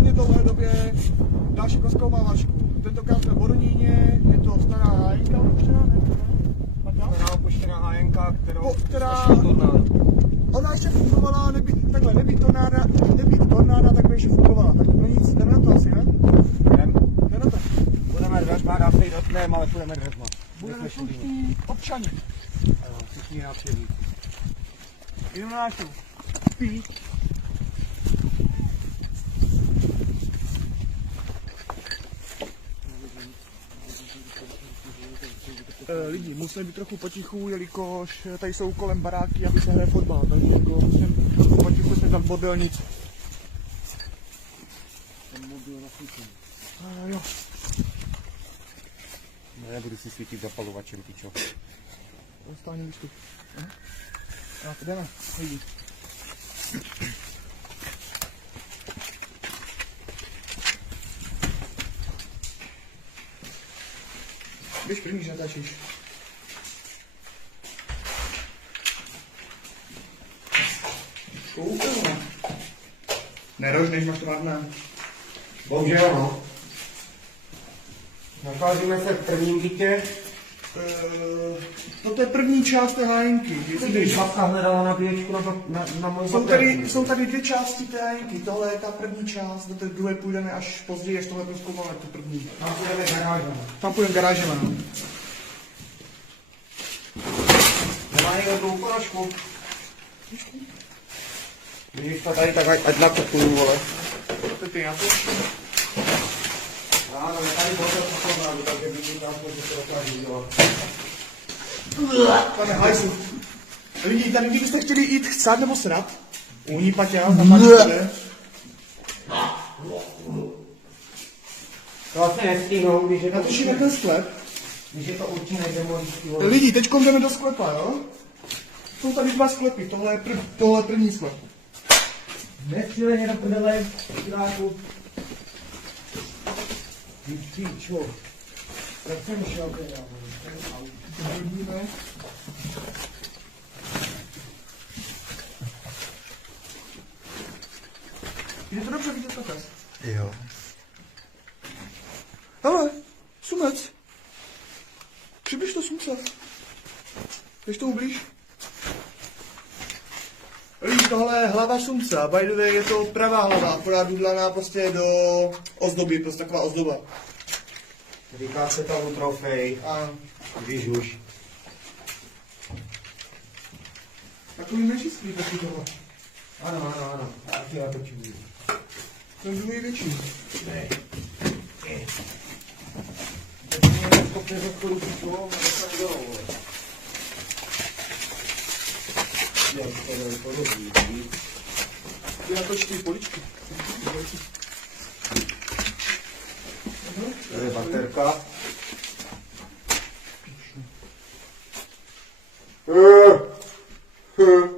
poslední dlouhé době další prozkoumávačku. Tentokrát jsme v Bodoníně, je to stará hájenka opuštěná, ne? Stará opuštěná hájenka, která ona ještě fungovala, nebýt tornáda, tak by ještě fungovala. Tak no nic, jdeme na to asi, ne? jdem. Jdeme na to. Budeme dveřma, dá se jít dotkneme, ale půjdeme dveřma. Budeme slušní občani. Ano, všichni návštěvníci. Jdeme na návštěvu. Spí. Lidi, musíme být trochu potichu, jelikož tady jsou kolem baráky, aby se hraje fotbal, takže jako musíme trochu potichu, jsme tam mobilnici. Ten mobil nasvícený. Jo. Nebudu si svítit zapalovačem, pičo. Stáhni výstup. Tak jdeme, lidi. Běž první, že natáčíš. Koukám. Nerožneš, máš to marné. Bohužel, no. Nacházíme se v prvním bytě. Toto je první část té hájenky. Když babka hledala nabíječku na můj baterku. Jsou tady dvě části té hájenky. Tohle je ta první část, do té druhé půjdeme až později, až tohle prozkoumáme tu první. Tam půjdeme garážem. Tam půjdeme garážema. Nemá někdo tu ponožku? Když to tady, tak ať nakupuju, vole. Ty já to. Ano, je tady bylo to pokonádu, takže vidím tam, že se dokážu dělat. Pane hajsu. Lidi, tady když jste chtěli jít chcát nebo srat, uní paťa, tam máš bude. To vlastně nestihnou, když je to Natočíme ten sklep. Když je to určené demoličky. Lidi, teď jdeme do sklepa, jo? Jsou tady dva sklepy, tohle je první sklep. Nestřeleně do prdele, chudáku. Píčo. Tak jsem šel teda. Vidíme. Je to dobře vidět pokaz? Jo. Hele, sumec. Přibliž to sumce. Jdeš to ublíž? Lidi, tohle je hlava sumce. By the way, je to pravá hlava, akorát dudlaná prostě do ozdoby, prostě taková ozdoba. Říká se tomu trofej, A když už. takový nečistý taky tohle. Ano. Tak já to čuji. Ten druhý je větší. Ne. To je schopné za chvíli pičo, a dostane dolů, vole. Já to tady podobný. Ty natočí poličky. To je baterka.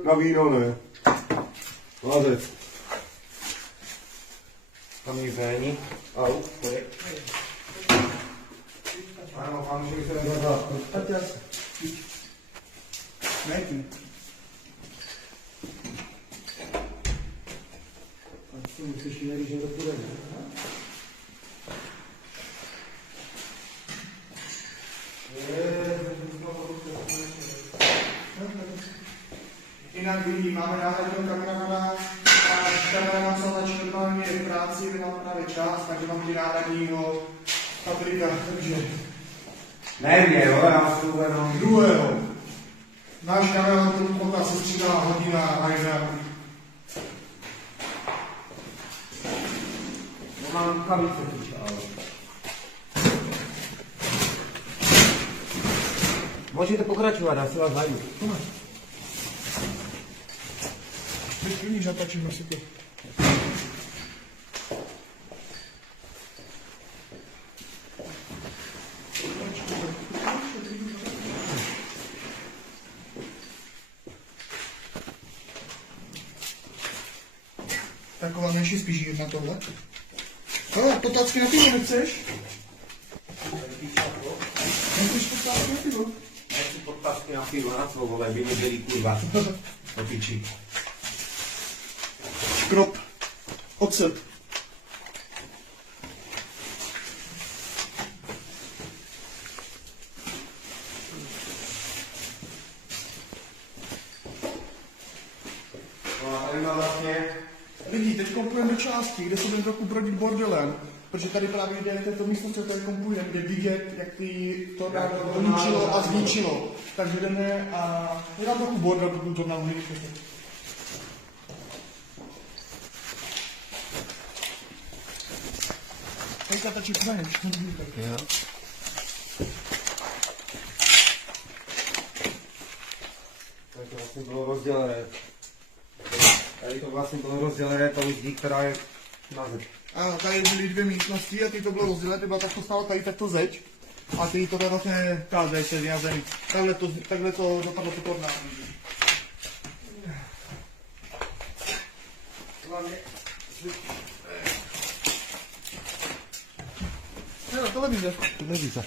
Na víno ne. Lazec. Tam je zéni. Au, pojď. Ano, pan, že by se nezadal. Ne, ty. To musíš jít, že to půjde. Jinak lidi, máme náhradního kameramana a kameraman se začne normálně v práci, nemám právě čas, takže mám ti náhradního Patrika, takže Ne mě, jo, já jsem uvedl. druhého. Náš kameraman tomu poté se střídá hodina a jde. Mám kavice tyče, ale. Můžete pokračovat, já si vás najdu. Teď první zatačím asi to. Taková menší spíš jít na tohle. Ale potácky na pivo nechceš? Nechceš potácky na pivo? Nechci podpasky na pivo, na co, vole, by mě byli kurva. Do piči. Škrop. Ocet. No a tady má vlastně... Lidi, teď půjdeme do části, kde se budeme trochu brodit bordelem, protože tady právě jde této místo, co tady půjdeme, kde vidět, jak to zničilo a zničilo. Takže jdeme a dám trochu bordel, pokud to nám nejvíc. Teďka tačí kmeneš. Jo. Tady to vlastně bylo rozdělené. Tady to vlastně bylo rozdělené tou zdí, která je na zeď. Ano, tady byly dvě místnosti a ty to bylo rozdělené, byla takto stála tady takto zeď. A ty to vlastně ta zeď je na zemi. Takhle to dopadlo to tornádo. Jo, televize. Televize.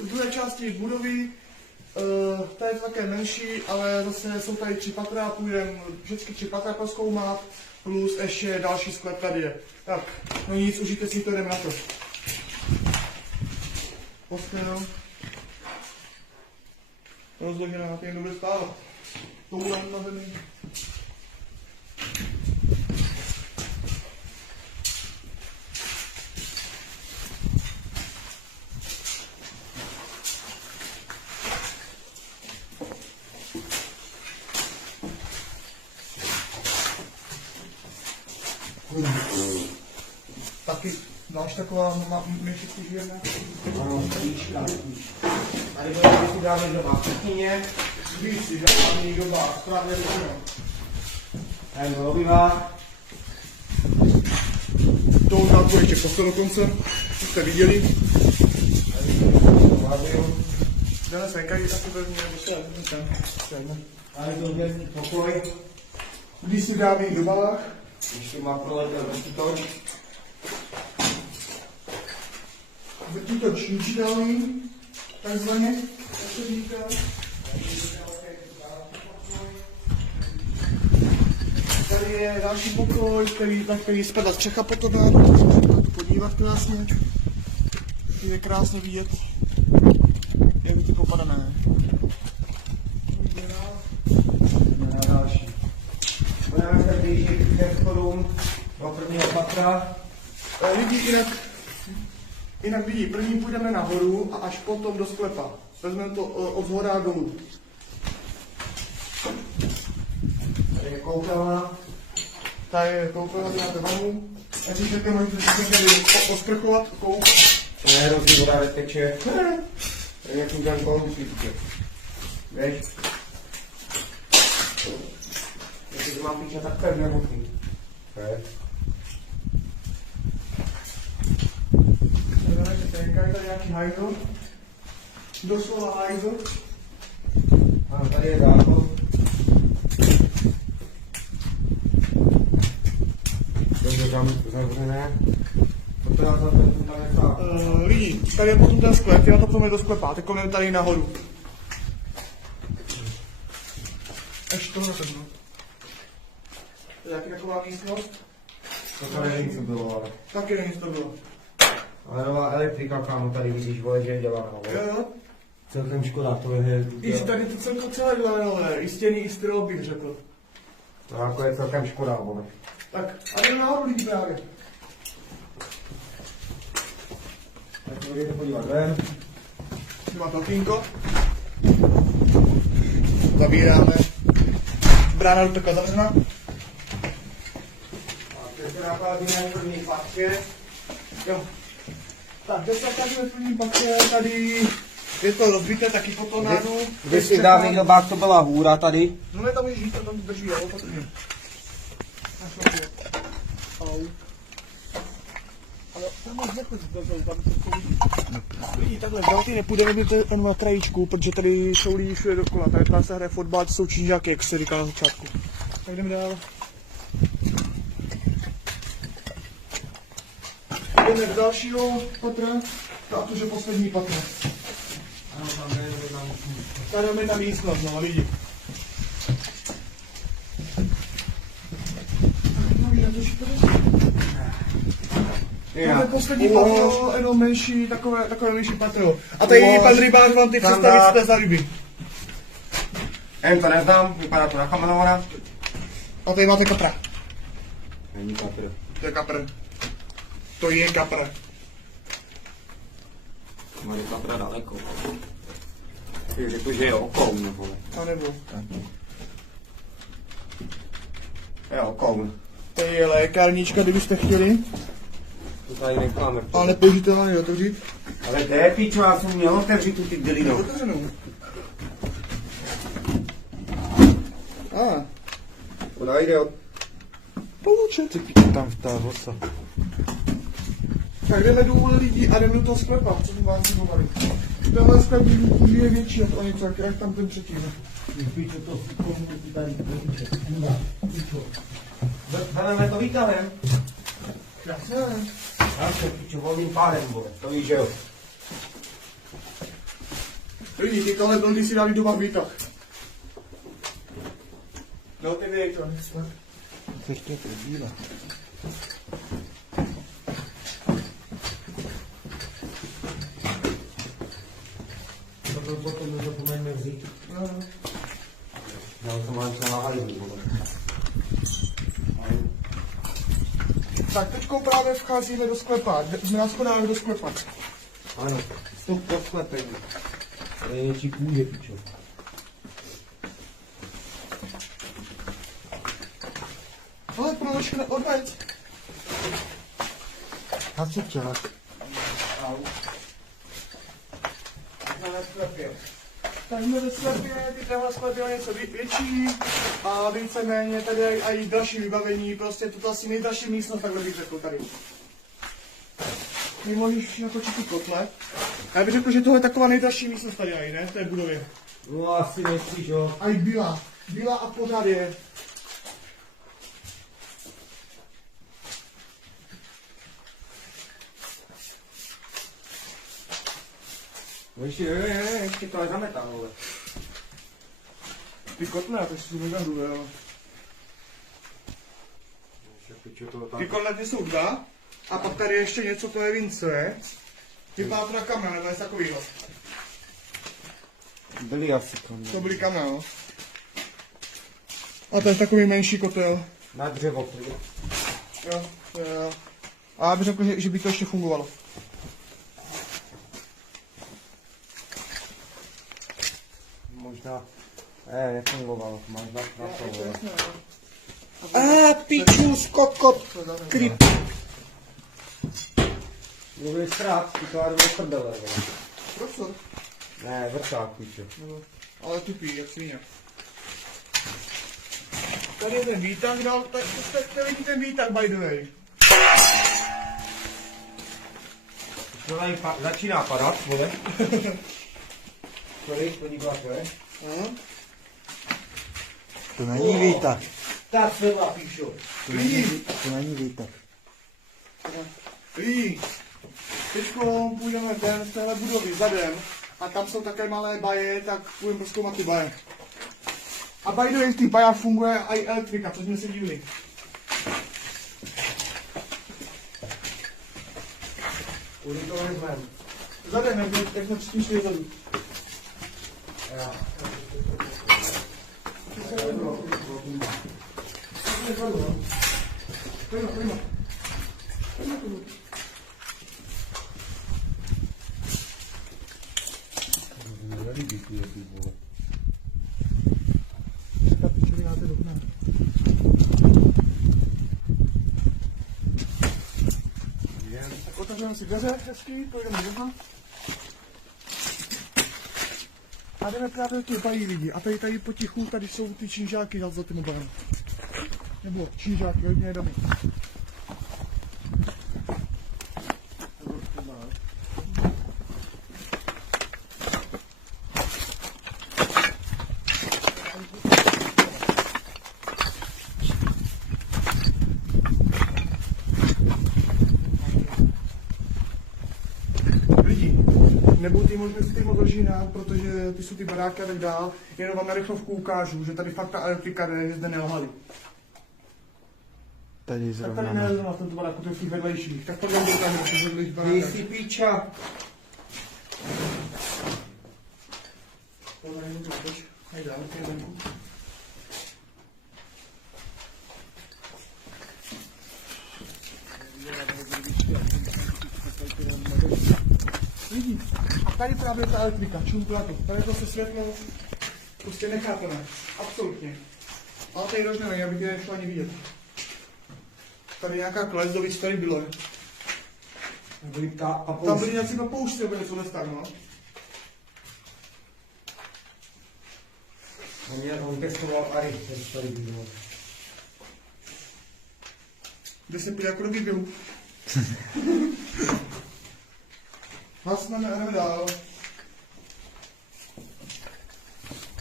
V druhé části budovy, ta je také menší, ale zase jsou tady 3 patra, půjdeme všechny 3 patra prozkoumat, plus ještě další sklep tady je. Tak, no nic, užijte si to, jdeme na to. Postel. Rozložená na těch bude stávat. Tohle na zemi. Taky další taková myšičky žijeme. Ano, knížka. Tady bude si dáme doba v kuchyně. Víc si dáme doba, správně řečeno. Tady byl obyvák. To nám bude ještě postel dokonce, co jste viděli. Jdeme se kají, tak to vezměme, Tady byl vězný pokoj. Když si dáme do balách. Ještě má proletěl vrtitoč. Vrtitoč ničitelný, takzvaně, jak se říká. Tady je další pokoj, na který spadla střecha po tornádu. Můžete podívat krásně. Je krásně vidět, jak je to popadané. Na další. Budeme se blížit ke schodům do prvního patra. Lidi, jinak vidí, první půjdeme nahoru a až potom do sklepa. Vezmeme to od zhora dolů. Tady je koupelna. Tady je koupelna, děláte vanu. A když jdete, můžete si oskrchovat koup. To je hrozný, voda neteče. Tady je nějaký ten kolem píček. Víš? Jestli to mám píčet, tak pevně mutný. Je tady nějaký hajzl. Doslova hajzl. Ano, tady je záchod. Dobře, tam zavřené. To já tam je stát. Lidi, tady je potom ten sklep, já to potom do sklepa, teď jdeme tady nahoru. Ještě tohle sednu. To je taky taková místnost. To tady nevím, co bylo, ale... Taky nevím, co to bylo. Ale nová elektrika, kámo, tady vidíš, vole, že je dělaná. Jo. Celkem škoda, to je... I tady to celé dělané, i stěny, i styl bych řekl. To jako je celkem škoda, vole. Tak, a jdeme nahoru lidi právě. Tak se můžete podívat ven. Má to okýnko. Zavíráme. Brána do taková zavřená. A teď se nacházíme v první patře. Jo. Tak, teď se nacházíme v prvním patře, tady je to rozbité taky po tornádu. Když si v dávných dobách to byla hůra tady. No ne, tam je žít, tam drží, jo, opatrně. Au. Ale tam máš řekl, tam se vidí. Takhle, dál nepůjdeme mít na krajíčku, protože tady jsou lidi všude dokola. Tady se hraje fotbal, to jsou čížáky, jak se říká na začátku. Tak jdeme dál. Jdeme do dalšího patra, a to je poslední patro. Ano, tam je jedna místnost. Tady máme ta místnost, no lidi. Tohle poslední patro, jenom menší, takové menší patro. A tady je pan rybář, vám ty představit, co to je za ryby. To neznám, vypadá to na kamenovara. A tady máte kapra. Není kapr. To je kapr. To je kapr. Má do kapra daleko. Ty řekl, že je okoun, nebo ne? A nebo. Je okoun. To je lékárnička, kdybyste chtěli. To tady necháme. Ale nepoužitelné otevřít. Ale kde pičo, já jsem měl otevřít tu ty dělinu. Otevřenou. Ona jde od... Pouče. Ty pičo, tam ta vosa. Tak jdeme dolů lidí a jdeme do toho sklepa, co jsme vás mluvali. Tenhle sklep je větší o něco, jak tam ten předtím. Pičo, to tady Vezmeme to výtahem. Jasně. Já se pičo, volným pádem, vole. To víš, že jo. Lidi, ty tohle byl, když si dali doma výtah. No ty věj to, nechceme. Ještě to díle. To potom nezapomeňme vzít. Já to mám třeba na hajdu, vole. Tak teďko právě vcházíme do sklepa, jsme na schodách do sklepa. Ano, vstup pod sklepem. To je něčí půjde, pičo. Ale proč neodveď? A co chtěla? Jsme ve sklepě. Tak jsme ve sklepě, ty tenhle sklep je něco větší a víceméně tady je i další vybavení, prostě to asi nejdražší místnost, takhle bych řekl tady. Ty můžeš natočit ty kotle. A já bych řekl, že tohle je taková nejdražší místnost tady, ne? V té budově. No asi myslíš, jo. A i byla a pořád je. No ještě to je zametá, vole. Ty kotle, to jsou mega hrubé, jo. Ty kotle ty jsou dva. A pak tady ještě něco, to je vince. Ty pátra kamna, nebo něco takovýho. Byli asi kamna. To byly kamna, no. A to je takový menší kotel. Na dřevo, Jo, jo. A já bych řekl, že by to ještě fungovalo. Možná, nefungovalo, máš na to, vole. Piču, skokot, kryp. Mluvili strát, ty to arvě prdele, vole. Prostor. Ne, vršák, pičo. No, ale tupý, jak svině. Tady je ten výtah, dal, tak to vidí ten výtah, by the way. To tady začíná padat, vole. Kolik, podívat, vole. To není výtah. Tak se má, píšo. To není výtah. Lidi, teďko půjdeme z téhle budovy zadem a tam jsou také malé baje, tak půjdeme prozkoumat ty baje. A by the way, v těch bajách funguje i elektrika, což jsme se divili. Kudy to vezmeme? Zadem, jak jsme předtím šli zadu. Tak otevřeme si dveře hezky, pojedeme doma. A jdeme právě do těch bají lidi. A tady potichu, tady jsou ty činžáky za tím barem. Nebo činžáky, hodně domy. Nebo ty možnosti ty odložina, protože ty jsou ty baráky a tak dál. Jenom vám na rychlovku ukážu, že tady fakt ta elektrika jde, že zde nelhali. tady Tak zrovna tady ne. ne, na tento baráku, to je v těch vedlejších. Tak tohle ukážeme v těch vedlejších Dej barákách. si píča. Tohle není to, pojď. Hej dál, to je venku. Vidí. A tady právě ta elektrika, čumpla to. Tady to se světlo prostě nechápeme. Absolutně. Ale tady rožné, abych je nešlo ani vidět. Tady nějaká kles, do víc tady bylo. Tam byli nějací papoušci, nebo něco tak, no. On pěstoval Ari, ten tady bylo. Kde se půjde jako do výběhu. Hasneme a jdeme dál.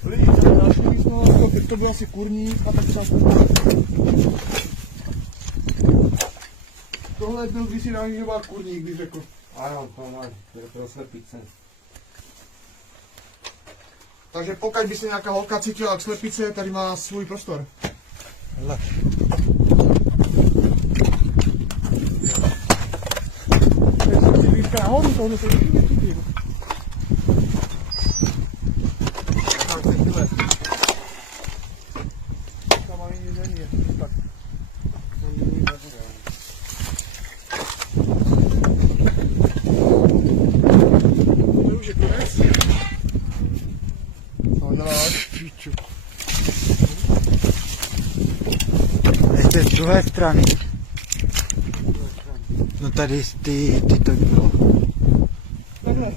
Lidi, tady další místnost, to byl asi kurník a tak třeba tohle byl kdysi dávný kurník, bych řekl. Ano, to má, pro slepice. Takže pokud by se nějaká holka cítila jak slepice, tady má svůj prostor. Hele, Takže si blízka nahoru, tohle se ještě nechytí. Tak, teď tyhle. Tam ani nic není, tak. To už je konec. No děláš, píču. ještě z druhé strany. No tady ty to bylo. Takhle.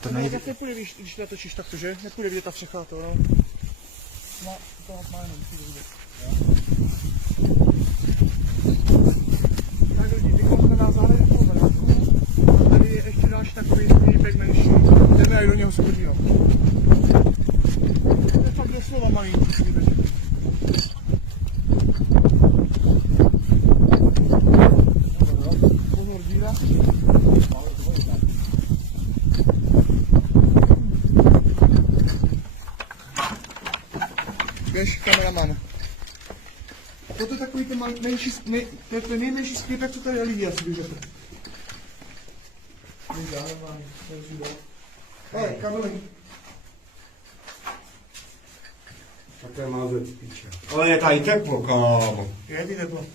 To No, nejde. tak nepůjde, když natočíš takto, že? Nepůjde vidět ta střecha, to no. To má jenom, musí vidět. Tak lidi, teď jsme na závěr toho baráku. A tady je ještě další takový slípek menší. Jdeme jak do něho se podívat. To je fakt doslova malý slípek. Pozor, díra. Běž, kameraman. Toto je takový ten menší, to je ten nejmenší skýpek, co tady je lidi, asi bych řekl. Běž dál, normálně, běž dál. Ale, kabely. Také mázec píča. Ale je tady teplo, kámo. Je ti teplo.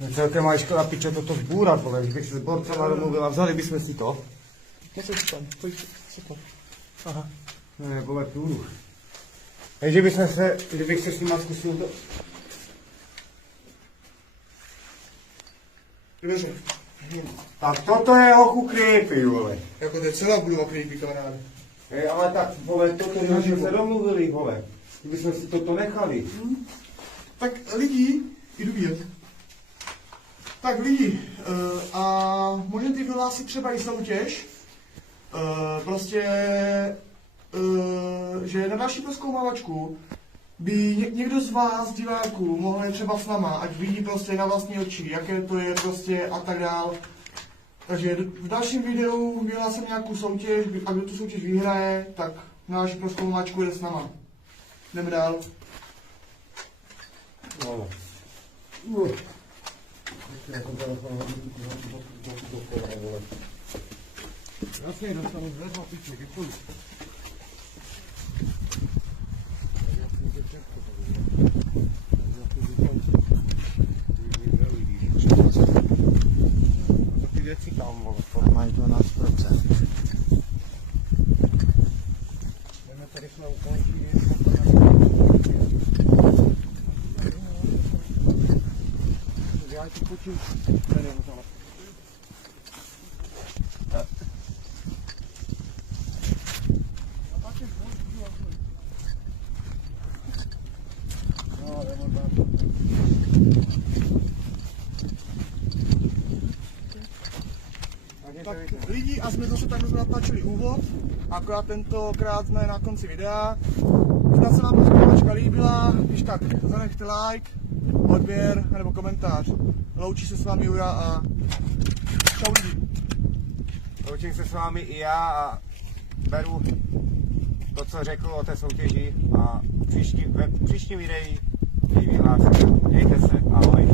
No celkem máš škoda píča toto zbůrat, vole, když bych se s borcema domluvil a vzali bychom si to. Co se tam? Pojď, co to? Aha. Ne, vole, tu. Takže kdybych se s nima zkusil to... Dveře. Tak toto je hochu creepy, vole. Jako to je celá budova creepy, kamaráde. Hej, ale tak, vole, toto je, že se domluvili, vole. Kdybychom si toto nechali. Tak lidi, jdu vidět. Tak lidi, a můžete vyhlásit třeba i soutěž, prostě, že na další prozkoumávačku by někdo z vás, diváků, mohl jít třeba s náma, ať vidí prostě na vlastní oči, jaké to je prostě a tak dál. Takže v dalším videu vyhlásím nějakou soutěž a kdo tu soutěž vyhraje, tak na další prozkoumávačku jde s náma. Jdeme dál. No. Jasně, dostanu z ledva piče, děkuji. Ty věci tam, vole. Mají 12%. Jdeme tady jsme ukončili. Já ti počím. Tak lidi, a jsme zase takhle natáčeli úvod, akorát tentokrát jsme na konci videa. Zda se vám prozkoumačka líbila, když tak zanechte like, odběr nebo komentář. Loučí se s vámi Jura a čau lidi. Loučím se s vámi i já a beru to, co řekl o té soutěži a ve příštím videu ji vyhlásím. Mějte se, ahoj.